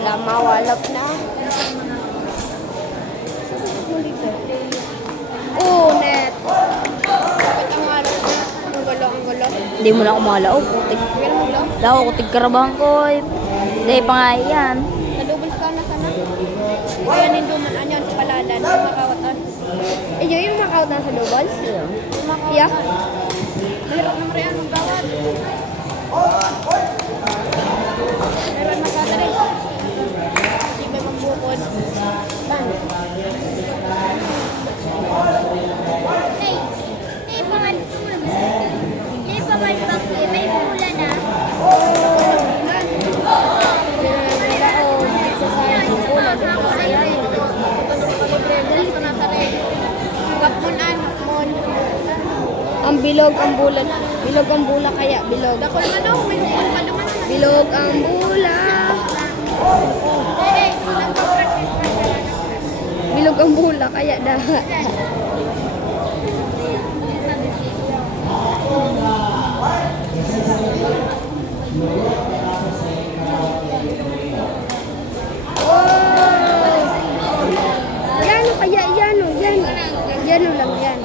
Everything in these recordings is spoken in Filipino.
Mawalap na. Oh, net. Bakit ang halap na? Ang gulo, ang gulo. Hindi mo na ako makalaw. Kutik. Meron mo lang? Daw, kutik karabahan ko. Hindi pa nga yan. Nadubos ka na sana. Kaya ninduman anyan sa paladan. Makawatan. Eh, yung makawatan sa doubles? Yeah. Mahirap naman rin ang gawat. Meron makawatan rin. Hindi may magbukod. Ban. May pula na. Ang bilog ang bulan. Bilog ang bula kaya bilog. Dakol man daw, may hukol pa naman. Bilog ang bula. Bilog ang bula kaya daha. Yan o kaya yan o yan. Yan o lang yan.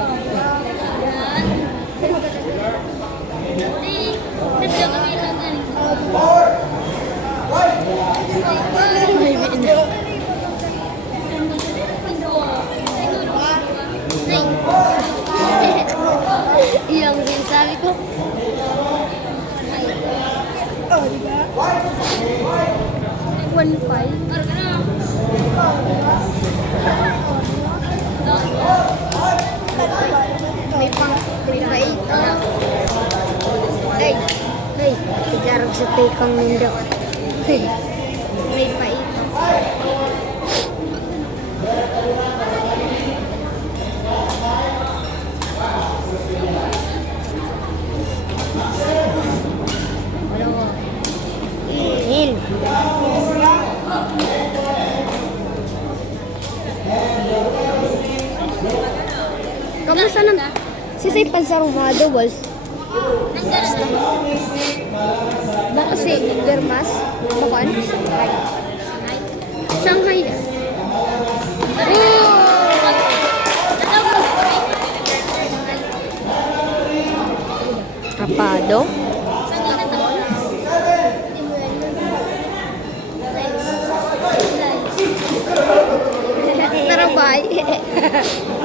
Iyang din sabi ko. One five. May pang 3 Ay, ay, tigarag sa tekang nindo. May pait. Hil. Kamusta na? Si Saypan sa mga doubles. Baka si Dermas. Bakuan? Shanghai. Shanghai. Kapado. Tarabay.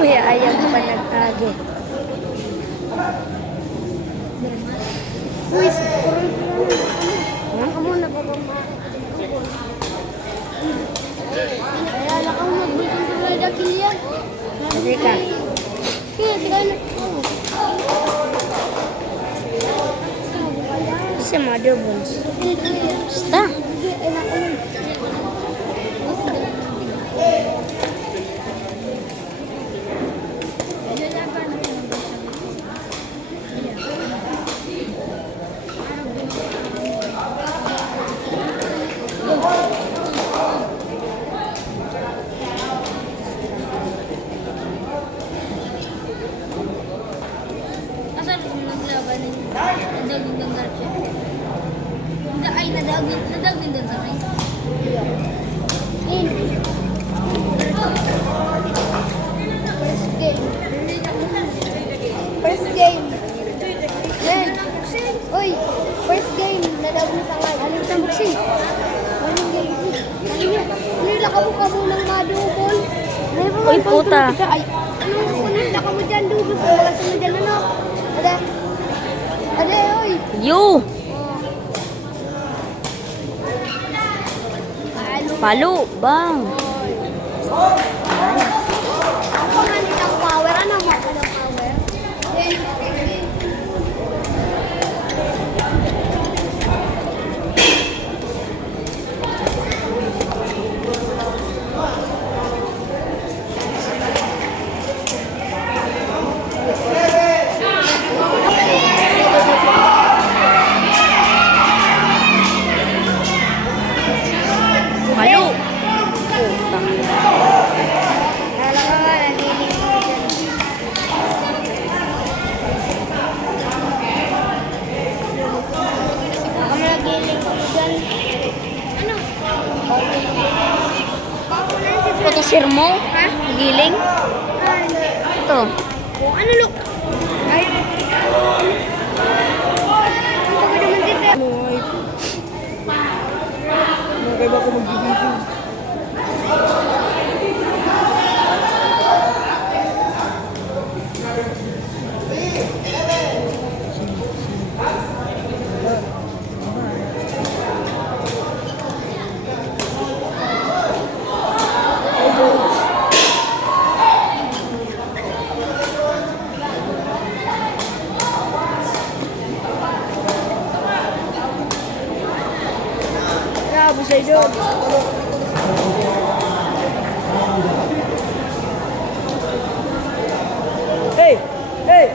Kuya, ayaw pa nag-agi. Uy, kurang mo na ba ba? Kaya lang ako magbulong sa mga dakilyan. Kasi ka. Kaya, tigay na. Kasi mga doubles. Basta. Nadagin din sa akin. First game. First game. Yan. Uy, first game. Nadawag na sa ngay. Aling tambuksi. Aling game. Nila ka mo munang madubol. Uy, puta. Ay, ano, kunila ka mo dyan dubol. Wala sa mo dyan, ano? Ada. Ada, uy. You. Palo, bang. Ako nga nilang power. Ano mo ka ng power? Palo. Share mo? Ha? Giling? Ito. Ano look? Ay. Pagod naman dito. Kaya ba ako mag-ibigin? Grabe siya doon. Hey! Hey!